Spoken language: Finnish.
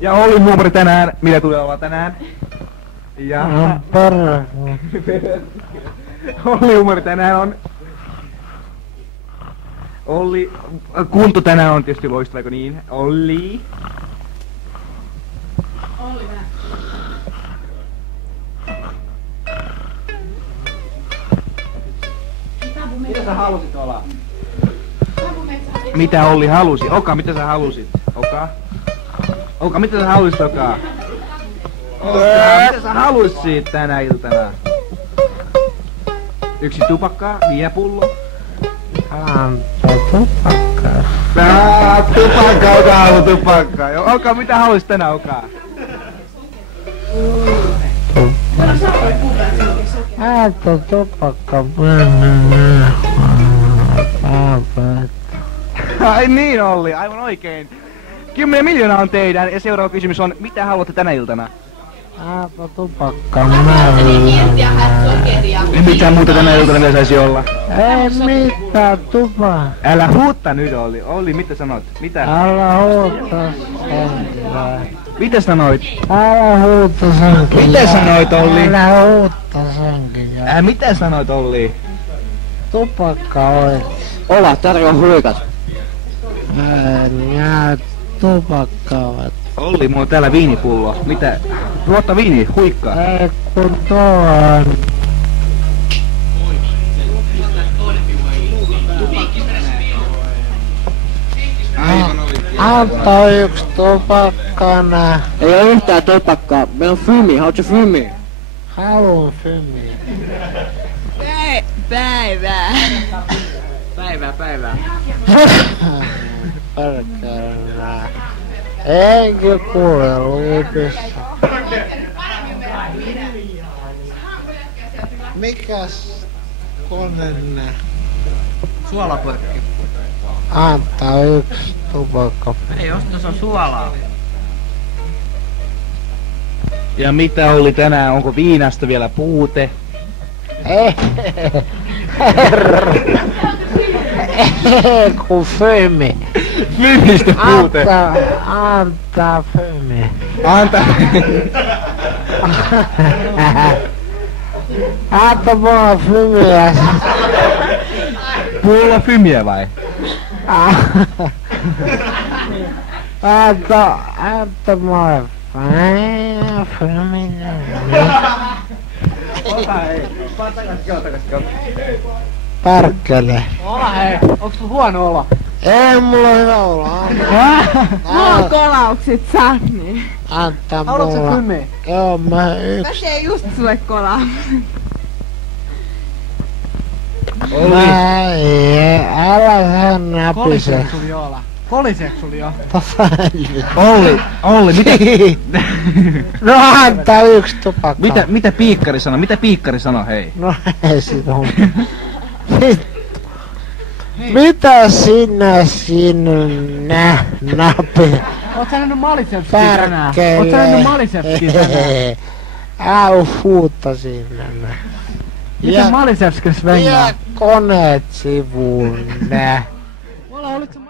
Ja Olli huumori tänään, mitä tulee olla tänään? Ja... Olli huumori tänään on... Olli... Kunto tänään on tietysti loistava, eikö niin? Olli... Mitä sä halusit olla? Mitä Olli halusi? Oka, mitä sä halusit? Oka? Oka, mitä sä halusit, Oka? Oka, mitä sä halusit tänä iltana? Yksi tupakkaa, viinapullo. Tupakkaa. Tupakkaa, Oka halu tupakkaa. Oka, mitä halusit tänään, Oka? Tupakkaa. Ai niin, Olli, aivan oikein. 10 miljoonaa on teidän ja seuraava kysymys on, mitä haluatte tänä iltana? Tupakkaa. Mitä muuta tänä iltana vielä saisi olla? Ei mitään, tupakkaa. Älä huutta nyt, Olli. Olli, mitä sanot? Mitä? Älä huuta senkin. Mitä sanoit? Älä huuta senkin. Mitä sanoit, Olli? Älä huuta senkin. Mitä sanoit, Olli? Tupakka olet. Ola, tarjoa huikat. Nää tupakka olet. Olli, mulla on täällä viinipullo. Mitä? Tuotta viini, huikkaa. Ei kun tuo on. Anta yks tupakkana. Ei oo yhtään tupakkaa. Meillä on fymi. Haluatko fymi? Haluun fymiä. Päivää. Perkele. Enkä kuule luupissa. Mikäs kone nää? Suolapurkki. Anta yks tupakka. Ei, jos on suolaa. Ja mitä Olli tänään? Onko viinasta vielä puute? Ei kun fymi. Myynnistä puute. Anta fymi. Anta. Anta mua fymiä. Pullo fymiä vai? Anta mua fymiä. Ota hei. Paa takas. Perkele. Ola hei, onks sun huono olo? Ei mulla on hyvä olla. Mulla on kolaukset Sanni. Anta Haluatko mulla. fymiä? Joo mä Mä yks. teen just sulle kolaukset. Olli. Älä hän näpise. suli Ola? Koliseks suli jo? Olli, mitä? No anta yks tupakka. Mitä piikkari sanoo, hei? No ei sinun. Mitä sinä napi? Oot sä nähnyt Malisevskin tänään? Perkele. Oot sä nähnyt Malisevskin tänään? Älä huuta sinne. Miten Malisevskis vengaa? Vie koneet sivuun. Ola, olit sä